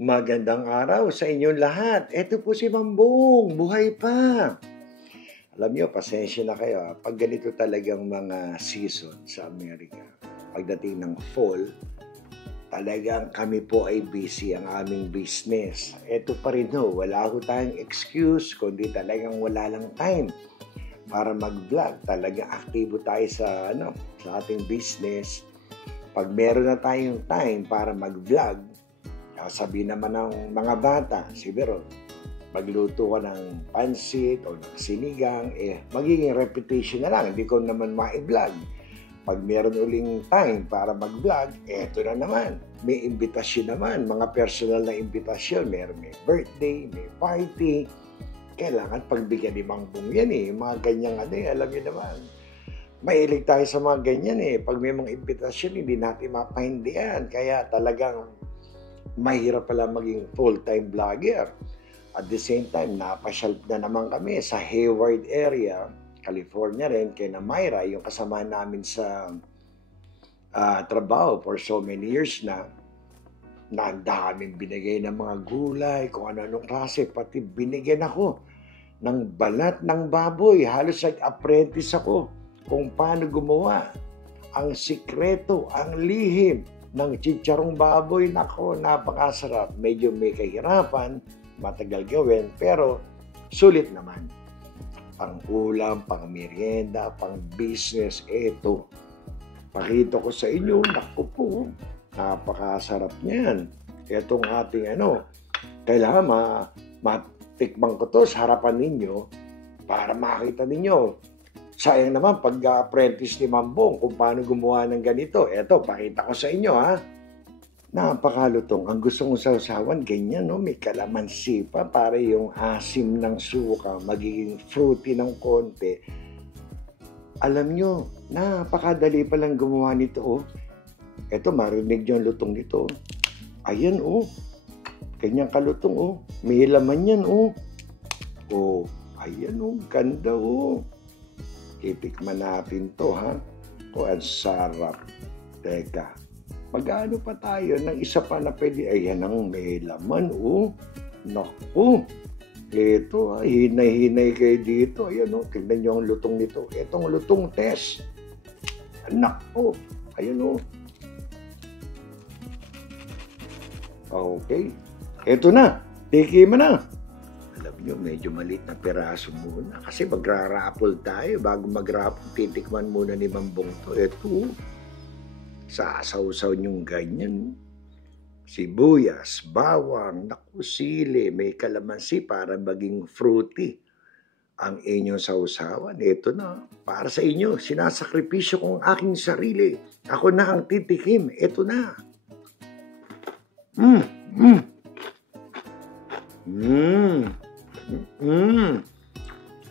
Magandang araw sa inyong lahat. Ito po si Mambong, buhay pa. Alam niyo, pasensya na kayo. Pag ganito talagang mga season sa Amerika, pagdating ng fall, talagang kami po ay busy ang aming business. Ito pa rin ho, wala ho tayong excuse, kundi talagang wala lang time para mag-vlog. Talagang aktibo tayo sa ating business. Pag meron na tayong time para mag-vlog, sabi naman ng mga bata, siguro, magluto ka ng pansit o ng sinigang, magiging repetition na lang, hindi ko naman ma-vlog. Pag meron uling time para mag-vlog, eto na naman. May imbitasyon naman, mga personal na imbitasyon. May birthday, may party. Kailangan pagbigyan ni Mangbong yan mga ganyang alam niyo naman. Mahilig tayo sa mga ganyan Pag may mga imbitasyon, hindi natin mapahindihan. Kaya talagang mahirap pala maging full-time vlogger. At the same time, napasyal na naman kami sa Hayward area, California rin, kay na Myra, yung kasama namin sa trabaho for so many years na ang daming binigay ng mga gulay, kung ano-anong klase, pati binigyan ako ng balat ng baboy. Halos nag-apprentice ako kung paano gumawa. Ang sikreto, ang lihim ng chicharong baboy, nako, napakasarap. Medyo may kahirapan, matagal gawin, pero sulit naman. Pang ulam, pang merienda, pang business, eto. Pakita ko sa inyo, naku po, napakasarap niyan. Etong ating kailangan matikman ko to sa harapan ninyo para makita ninyo. Sayang naman pag-apprentice ni Mambong kung paano gumawa ng ganito. Eto, pakita ko sa inyo Napakalutong. Ang gusto kong sausawan, ganyan may kalamansi pa para yung asim ng suka magiging fruity ng konti. Alam nyo, napakadali palang gumawa nito Eto, marinig nyo ang lutong nito. Ayan Ganyan kalutong May laman yan ayan ganda Titikman natin to ang sarap. Teka, magano pa tayo ng isa pa na pwede. Ayan ang may laman Naku, ito hinay-hinay kayo dito. Ayan tignan nyo ang lutong nito. Itong lutong test. Naku, ayan Okay, ito na. Tikiman na. Alam nyo, medyo maliit na piraso muna. Kasi magra-raffle tayo. Bago mag-raffle, titikman muna ni Mambong to. Ito, sasaw-saw nyong ganyan. Sibuyas, bawang, naku, sili, may kalamansi para maging fruity ang inyong sausawan. Ito na, para sa inyo, sinasakripisyo ko ang aking sarili. Ako na ang titikim. Ito na.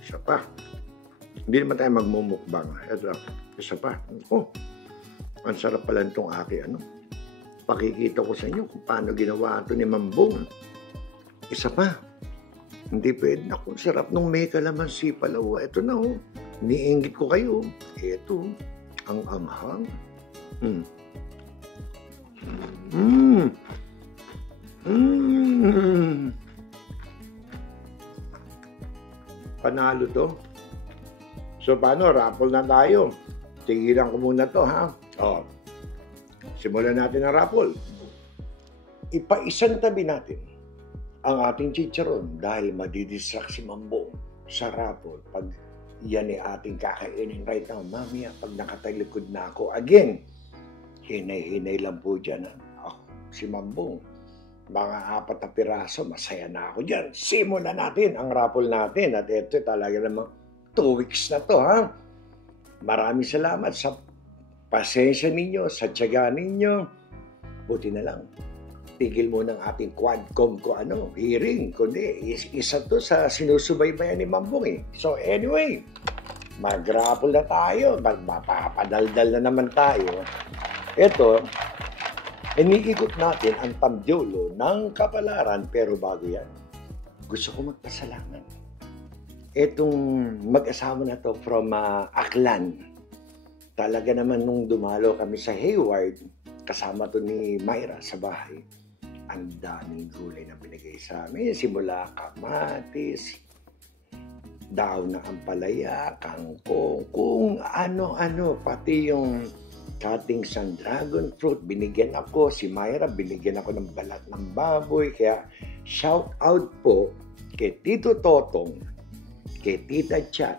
Isa pa. Hindi naman tayo magmumukbang. Ito, isa pa. Ang sarap pala itong aking Pakikita ko sa inyo kung paano ginawa ito ni Mambong. Isa pa. Hindi pwede. Naku, sarap nung may kalamansi pala. Ito na Niinggit ko kayo. Ito. Ang anghang. Panalo to. So paano? Raffle na tayo. Tigilan ko muna to simulan natin ang raffle. Ipaisan tabi natin ang ating chicharon dahil madidistract si Mambong sa raffle. Pag yan ating kakainin right now, mamaya pag nakatalikod na ako again, hinay-hinay lang po dyan si Mambong. Mga 4 na piraso, masaya na ako dyan. Simulan natin ang raffle natin. At ito talaga namang 2 weeks na to Maraming salamat sa pasensya ninyo, sa tiyaga ninyo. Buti na lang. Tigil mo ng ating quadcom ko hearing. Kundi, isa to sa sinusubaybayan ni Mambong So anyway, mag-raffle na tayo. Mapapadaldal na naman tayo. Ito, iniikot natin ang tamdyolo ng kapalaran. Pero bago yan, gusto ko magpasalamat. Itong mag-asawa na to from Aklan. Talaga naman nung dumalo kami sa Hayward, kasama to ni Myra sa bahay. Ang daming gulay na binigay sa amin. Simula kamatis, daw ng ampalaya, kangkong, kung ano-ano. Pati yung cuttings ng dragon fruit, binigyan ako. Si Myra, binigyan ako ng balat ng baboy. Kaya shout out po kay Tito Totong, kay Tita Chat.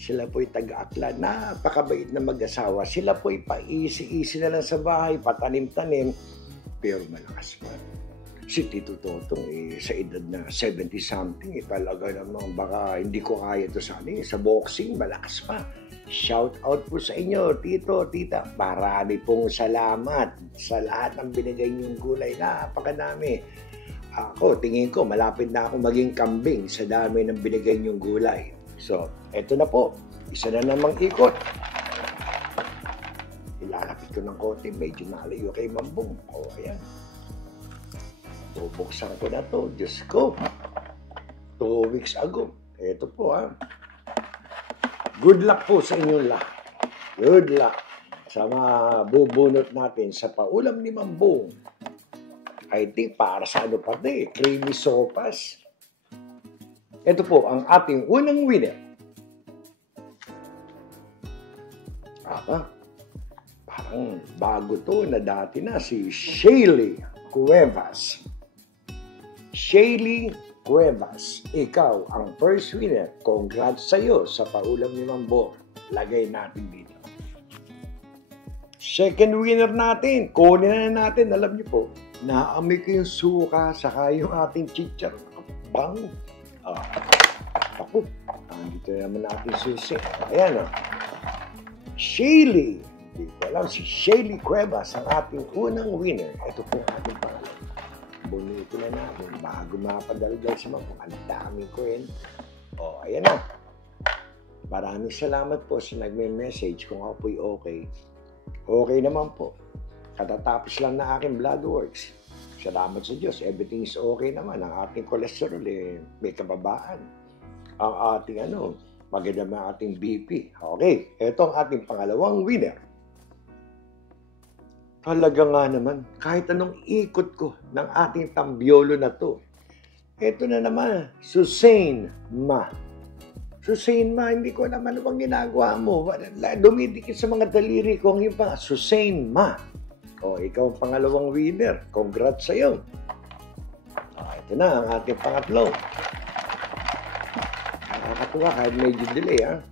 Sila po'y taga-Aklan. Napakabait na mag-asawa. Sila po'y pa-easy-easy na lang sa bahay, patanim-tanim. Pero malakas pa. Si Tito Totong, sa edad na 70-something, talaga namang baka hindi ko kaya ito sa amin. Sa boxing, malakas pa. Shout out po sa inyo, Tito, Tita. Marami pong salamat sa lahat ng binigay niyong gulay. Napakadami. Ako, tingin ko, malapit na ako maging kambing sa dami ng binigay niyong gulay. So, eto na po. Isa na namang ikot. Ilalapit ko ng konti. Medyo nalayo kay Mambong. O, ayan. Bubuksan ko na to. Diyos ko. 2 weeks ago. Eto po, ha. Good luck po sa inyong lahat. Good luck sa mga bubunot natin sa paulam ni Mambong. I think para sa ano pa rin, creamy sopas. Ito po ang ating unang winner. Parang bago to na dati na si Shaylee Cuevas. Shaylee Cuevas, ikaw ang first winner. Congrats sa'yo sa paulam ni Mambong. Lagay natin dito. Second winner natin. Kunin na natin. Alam niyo po, naamoy ko yung suka saka yung ating chichar. Bang! Ako, dito naman natin susi. Ayan o. Shaylee. Hindi ko alam si Shaylee Cuevas ang ating unang winner. Ito po ang ating pangalan. Bonito na natin. Bago mapadalgal sa mga ang daming kwento. Ayan na. Maraming salamat po sa nagme-message kung ako po'y okay. Okay naman po. Katatapos lang na aking blood works. Salamat sa Diyos. Everything is okay naman. Ang ating cholesterol, may kababaan. Ang ating maganda ang ating BP. Okay. Ito ang ating pangalawang winner. Talaga nga naman, kahit anong ikot ko ng ating tambiolo na to, ito na naman, Susain Ma. Susain Ma, hindi ko alam ano bang ginagawa mo. Dumidikit sa mga daliri ko ang iba. Susain Ma. Ikaw ang pangalawang winner. Congrats sa'yo. Ito na ang ating pangatlo. Nakakatuwa kahit medyo delay, ha?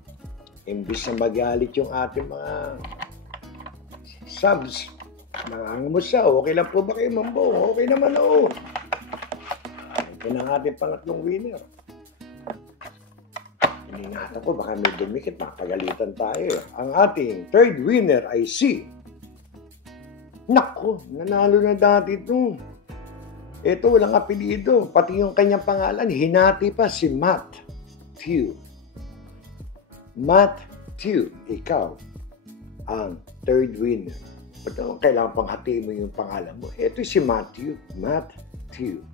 Imbis na magalit yung ating mga subs, nangangamusta. Okay lang po ba kayo, Mambong? Okay naman, oo. Ito na ang ating pangatlong winner. Iningatan ko, baka may dumikit, makapagalitan tayo. Ang ating third winner ay si... Nako, nanalo na dati ito. Ito, walang apelido. Pati yung kanyang pangalan, hinati pa si Matthew. Matthew, ikaw ang third winner. Ba't kailangan pang hatiin mo yung pangalan mo? Ito si Matthew. Matthew.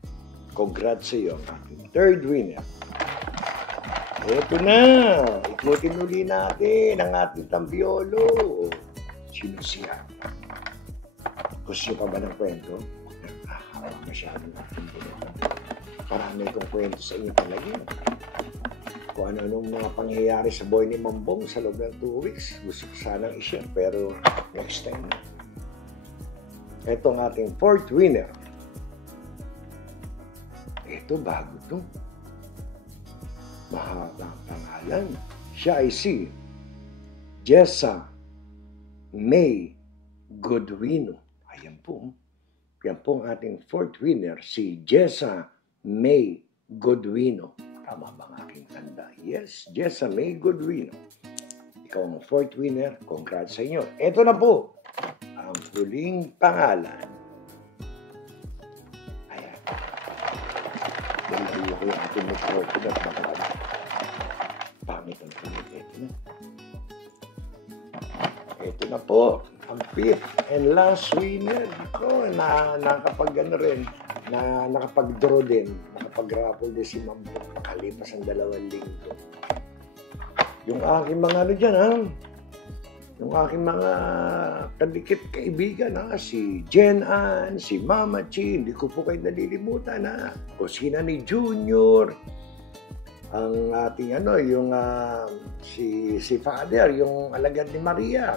Congrats sa iyo ang ating third winner. Ito na. Ikutin uli natin ang ating tambiolo. Sino siya? Gusto pa ba ng kwento? Masyadong ating kwento. Marami itong kwento sa inyo talaga. Kung ano-anong mga pangyayari sa buhay ni Mambong sa loob ng 2 weeks, gusto ko sanang i-share. Pero next time na. Ito ang ating fourth winner. Ito, bago to. Mahaba ang pangalan. Siya ay si Jessa May Godwino. Ayan po. Yan po ang ating fourth winner, si Jessa May Godwino. Tama ba ang aking tanda? Yes, Jessa May Godwino. Ikaw ang fourth winner. Congrats sa inyo. Ito na po ang huling pangalan. Ayan. Dalayo ko yung ating microphone at baka pangit ang pangit. Ito na. Ito na po. Ang fifth and last winner ko na nakapag-draw din, nakapag-raffle din si Mambong makalipas ang 2 linggo. Yung aking mga dyan, Yung aking mga kadikit kaibigan, si Jen Ann, si Mama Chi, hindi ko po kayo nalilimutan, Kusina ni Junior, ang ating si Father, yung alagad ni Maria.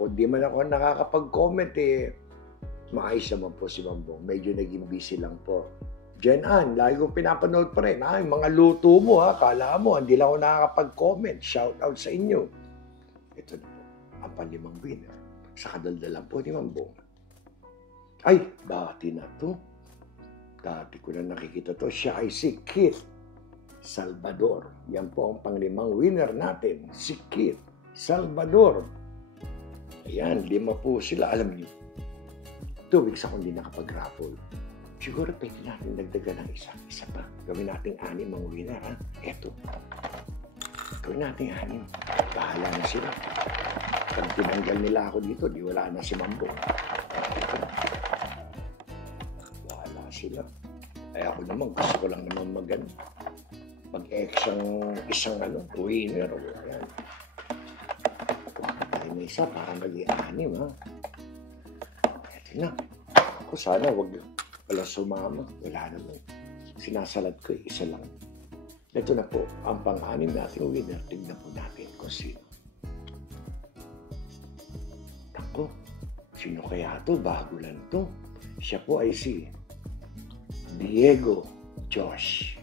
Kung di man ako nakakapag-comment, maayos naman po si Mambong. Medyo naging busy lang po. Jen Ann, lagi ko pinapanood pa rin. Yung mga luto mo, kala mo, hindi lang ako nakakapag-comment. Shout out sa inyo. Ito na po, ang panlimang winner. Sa kadaldalan po ni Mambong. Ay, bati na to. Dati ko na nakikita to. Siya ay si Keith Salvador. Yan po ang panglimang winner natin. Si Keith Salvador. Ayan, 5 po sila. Alam niyo, 2 weeks ako hindi nakapag-raffle. Siguro pwede natin dagdagan ng isa pa. Gawin natin 6 ang winner, Eto. Gawin natin 6. Bahala na sila. Pag tinanggal nila ako dito, di wala na si Mambo. Bahala sila. Ay ako naman, gusto ko lang naman isang winner. Ayan. Tayo na isa, para maging 6, Eto na. Ako sana, wala sumama. Wala naman. Sinasalat ko, isa lang. Ito na po, ang pang-6 natin winner. Tignan po natin kung sino. Ako, sino kaya to? Bago lang to. Siya po ay si Diego Josh.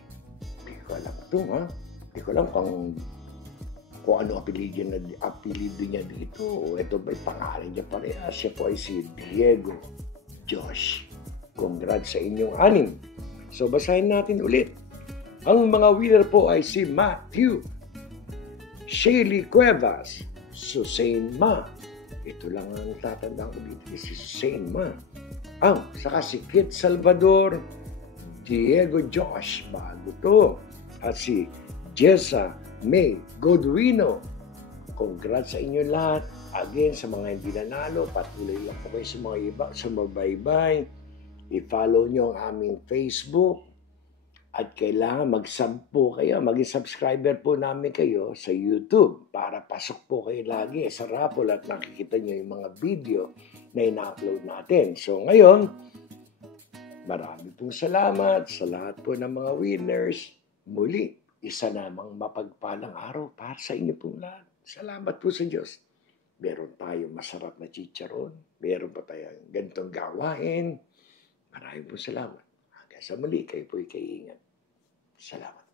Hindi ko alam to, Hindi ko alam kung ano apelido niya dito. O ito ba'y pangalan niya pareha. Siya po ay si Diego Josh. Congrats sa inyong 6. So, basahin natin ulit. Ang mga winner po ay si Matthew, Shaley Cuevas, Susain Ma. Ito lang ang tatandaan ko dito, si Susain Ma. Saka si Keith Salvador, Diego Josh, bago to. At si Jessa May Godwino. Congrats sa inyo lahat. Again, sa mga hindi nanalo, patuloy lang po kayo sa mga iba, sumabaybay. I-follow nyo ang aming Facebook at kailangan mag-sub po kayo, maging subscriber po namin kayo sa YouTube para pasok po kayo lagi sa raffle at nakikita nyo yung mga video na ina-upload natin. So ngayon, marami pong salamat sa lahat po ng mga winners. Muli, isa namang mapagpalang araw para sa inyo pong lahat. Salamat po sa Diyos. Meron tayong masarap na chicharon. Meron pa tayong ganitong gawain. Maraming po salamat. Hanggang sa muli, kayo po'y kaingat. Salamat.